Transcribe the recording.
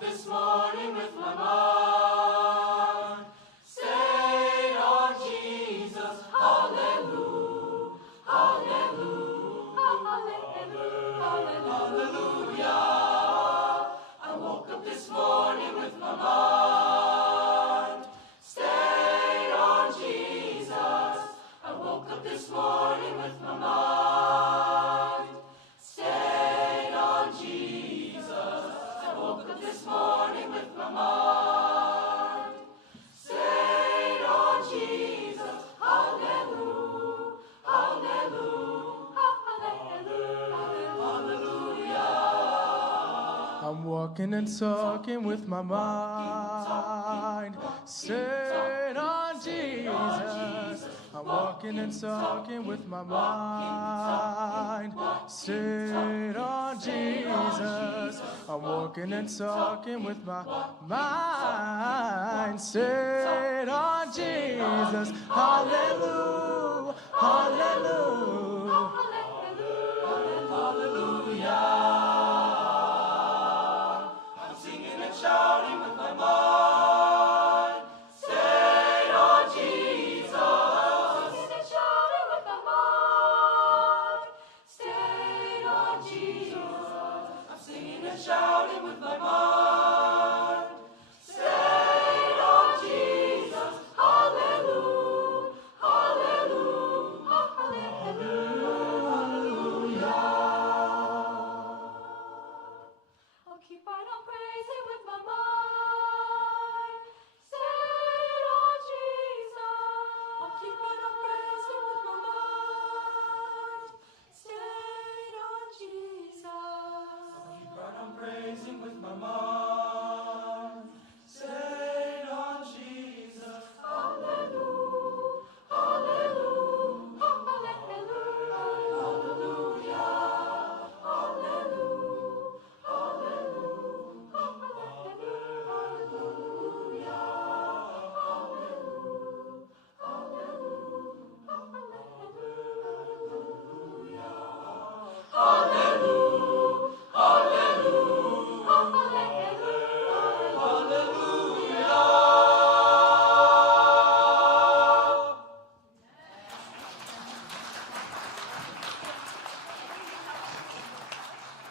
this morning with my mind. Stayed on Jesus, hallelujah, hallelujah, hallelujah, hallelujah. I woke up this morning with my mind. Stayed on Jesus. I woke up this morning with my mind. Stayed on Jesus. I woke up this morning with my mind. Stayed on Jesus. Hallelujah. Hallelujah. Hallelujah. I'm walking and talking with my mind. Stayed on Jesus. I'm walking and talking with my mind. Stayed on Jesus. I'm walking and talking with my mind. Stayed on Jesus. Hallelujah. Hallelujah. I'm singing and shouting with my mind. Stayed on Jesus. Singing and shouting with my mind. Stayed on Jesus. I'm singing and shouting with my mind.